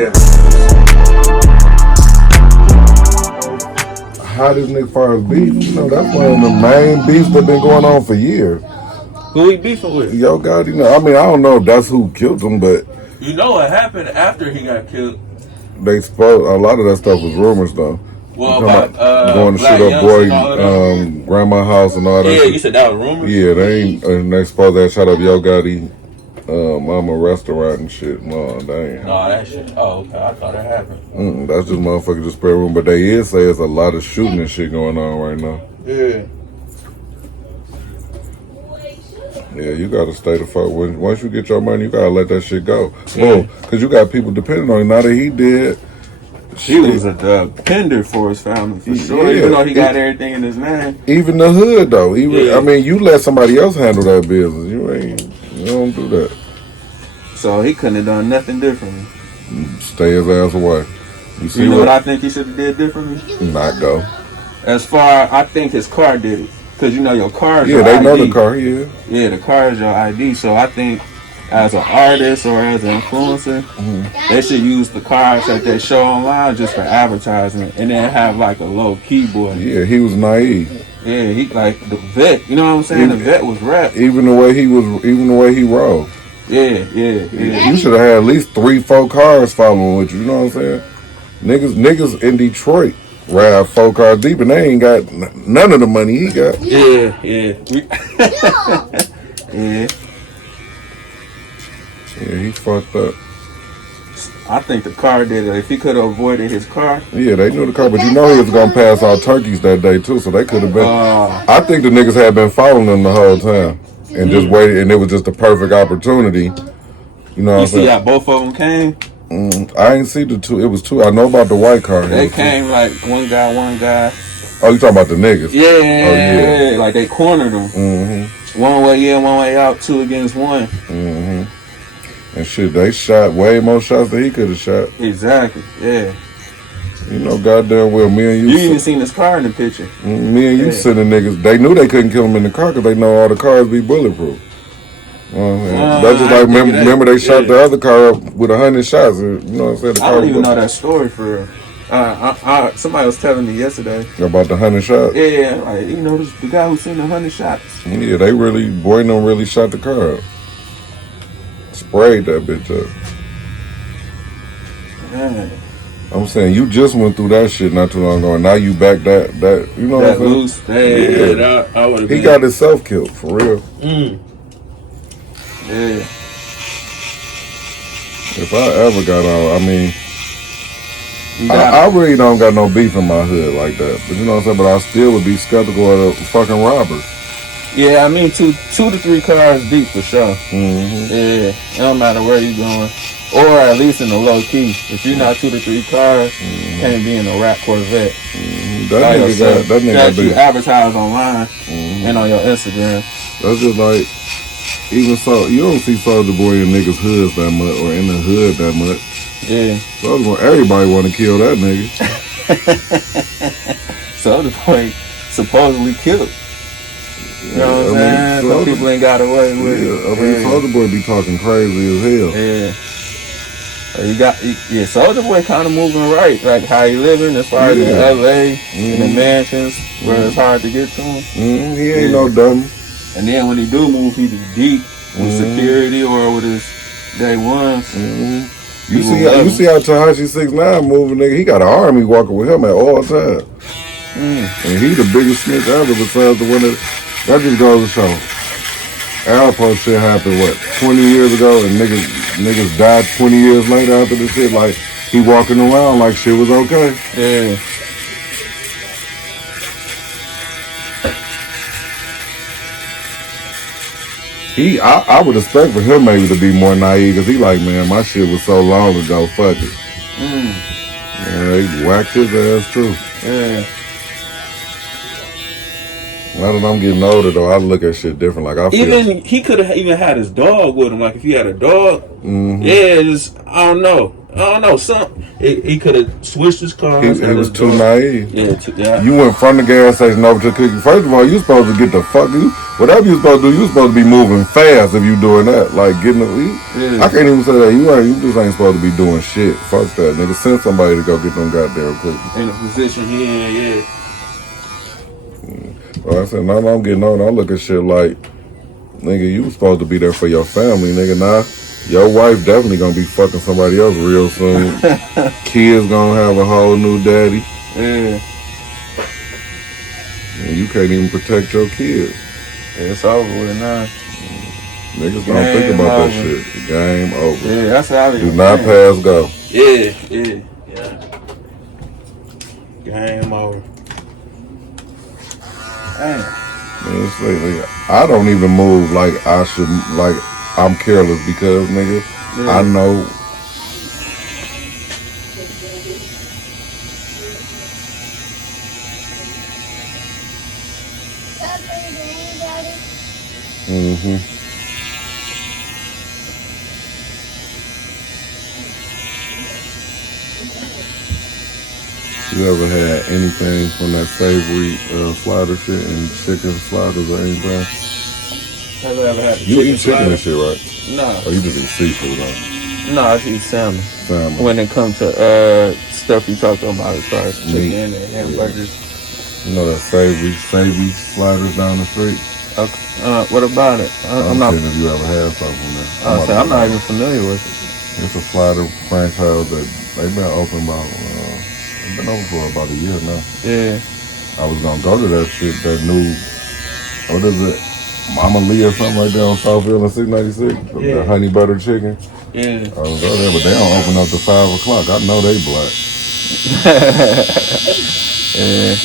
together. How this nigga far as beef? You know, that's one of the main beefs that been going on for years. Who he beefing with? Yo, Gotti, I mean, I don't know if that's who killed him, but You know what happened after he got killed? they spoke. A lot of that stuff was rumors, though. Well, about going to shoot up boy, grandma's house and all that. Yeah, shit. you said that was rumors? Yeah, they ain't. They supposed to have shot up Yo Gotti, mama restaurant and shit. No, they ain't. No, that shit. Oh, okay. I thought it happened. That's just motherfuckers just spare room. But they is say it's a lot of shooting and shit going on right now. Yeah. Yeah, you gotta stay the fuck. Once you get your money, you gotta let that shit go. Oh, cause you got people depending on you. Now that he did. He was a depender for his family, for sure. Yeah, even though he got everything in his name. Even the hood, though. I mean, you let somebody else handle that business. You don't do that. So he couldn't have done nothing differently. Stay his ass away. You know what I think he should have did differently? Not go. As far, I think his car did it. Because you know your car is your ID. Yeah, they know the car, yeah. Yeah, the car is your ID. So I think as an artist or as an influencer, they should use the cars that they show online just for advertisement, and then have like a low key boy. Yeah, he was naive. Yeah, he like the vet. You know what I'm saying? The vet was rap. Even the way he rode. Yeah. You should have had at least 3-4 cars following with you. You know what I'm saying? Niggas in Detroit ride 4 cars deep, and they ain't got none of the money he got. Yeah. Yeah. Yeah, he fucked up. I think the car did it. If he could have avoided his car. Yeah, they knew the car, but you know he was going to pass out turkeys that day, too, so they could have been. I think the niggas had been following him the whole time and just waited, and it was just the perfect opportunity. You know what I'm saying? You see how both of them came? I ain't see the two. It was 2. I know about the white car. They came like one guy. Oh, you talking about the niggas? Yeah. Oh, yeah. Like they cornered them. One way in, one way out, 2 against 1. And shit, they shot way more shots than he could have shot. Exactly, yeah. You know, goddamn well, me and you. You even seen his car in the picture. Me and you sending niggas. They knew they couldn't kill him in the car because they know all the cars be bulletproof. That's just like, remember they shot the other car up with 100 shots. You know what I'm saying? I don't even know that story for real. Somebody was telling me yesterday. About the 100 shots? Yeah, like, you know, the guy who seen the 100 shots. Yeah, boy them really shot the car up. Sprayed that bitch up. Man. I'm saying you just went through that shit not too long ago, and now you back that you know that what I'm loose. Saying? Yeah, I would have. He got himself killed for real. Yeah. If I ever got out, I mean, I really don't got no beef in my hood like that. But you know what I'm saying? But I still would be skeptical of the fucking robbers. Yeah, I mean, 2 to 3 cars deep for sure. Yeah, it don't matter where you going. Or at least in the low key. If you're not 2 to 3 cars, you can't be in a rap Corvette. That nigga you advertise online and on your Instagram. That's just like, even so, you don't see Soulja Boy in niggas' hoods that much, or in the hood that much. Yeah. Soulja Boy, everybody want to kill that nigga. Soulja Boy supposedly killed. You know what I'm saying? Some people ain't got away with it. I mean, Soulja Boy be talking crazy as hell. Yeah. Soulja Boy kind of moving right, like how he living as far as in LA, in the mansions, where it's hard to get to him. He ain't no dummy. And then when he do move, he be deep with security or with his day ones. You see how Tekashi 6ix9ine moving, nigga? He got an army walking with him at all times. And he the biggest snitch ever besides the one that just goes to show. Alpo shit happened, 20 years ago, and niggas died 20 years later after the shit. Like, he walking around like shit was okay. Yeah. I would expect for him maybe to be more naive, because he like, man, my shit was so long ago, fuck it. Yeah, he whacked his ass too. Yeah. Now that I'm getting older, though, I look at shit different. Like, I feel he could have even had his dog with him. Like, if he had a dog, I don't know. He could have switched his car. He was too naive. Yeah. You went from the gas station over to the cookie. First of all, you supposed to get the fuck. Whatever you supposed to do, you supposed to be moving fast if you doing that. Like getting I can't even say that. You just ain't supposed to be doing shit. Fuck that, nigga. Send somebody to go get them goddamn cookies. In the position he in, yeah. Well, I said, no, I'm getting on. I look at shit like, nigga, you was supposed to be there for your family, nigga. Nah, your wife definitely gonna be fucking somebody else real soon. Kids gonna have a whole new daddy. Yeah. And you can't even protect your kids. It's over with now. Niggas don't think about that shit. Game over. Yeah, that's how I do not pass go. Yeah. Game over. Damn. Man, it's like, I don't even move like I should, like I'm careless because, nigga, I know. You ever had anything from that savory slider shit and chicken sliders or anything? Have I ever had You eat chicken and shit, right? No. Or you just eat seafood, right? No, I eat salmon. When it comes to stuff you talked about as far as chicken and hamburgers. You know that savory sliders down the street? Okay. What about it? I'm not. If you ever had something there. I'm not even familiar with it. It's a slider franchise that they've been open about. Been over for about a year now. Yeah. I was gonna go to that shit, that new, what is it? Mama Lee or something like that on Southfield and 696. The honey butter chicken. Yeah. I was over there, but they don't open up to 5 o'clock. I know they black. Yeah.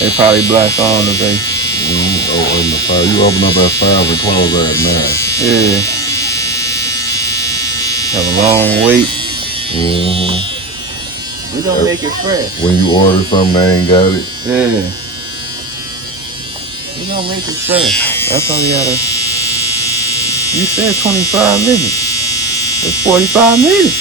They probably black on today. You open up at 5 and close at 9. Yeah. Have a long wait. We gonna make it fresh. When you order something, they ain't got it. Yeah. We gonna make it fresh. That's all we gotta. You said 25 minutes. It's 45 minutes.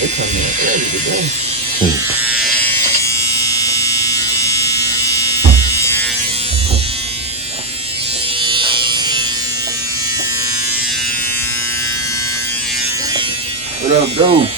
They come in early today. What up, dude?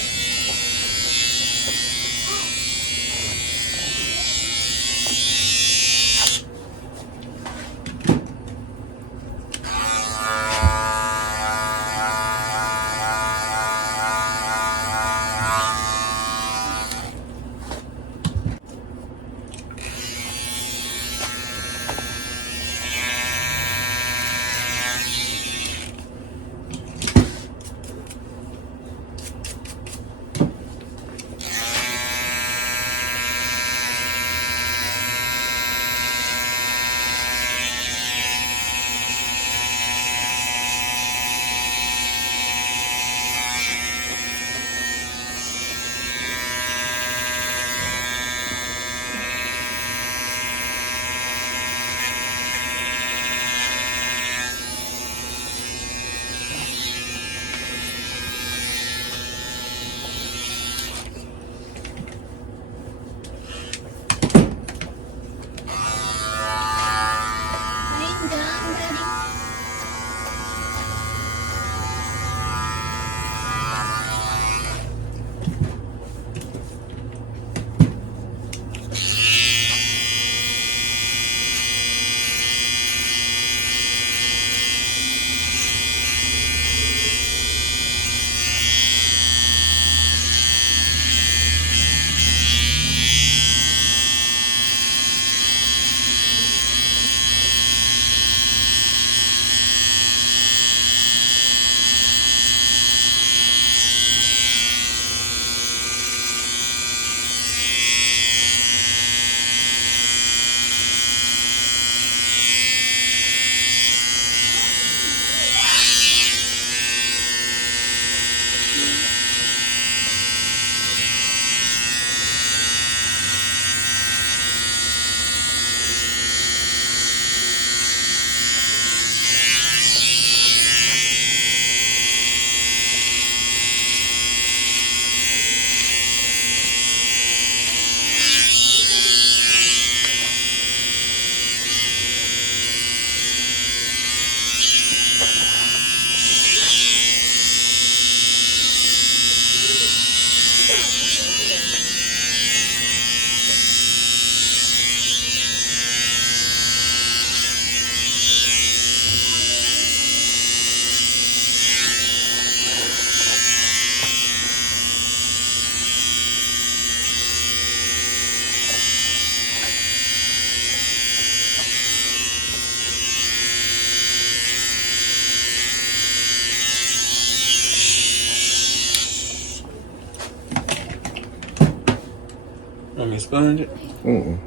Want me to sponge it? Mm-mm.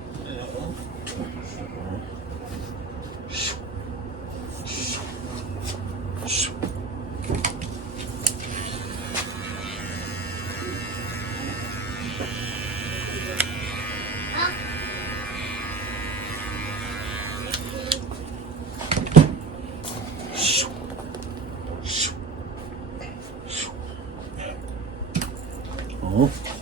Oh.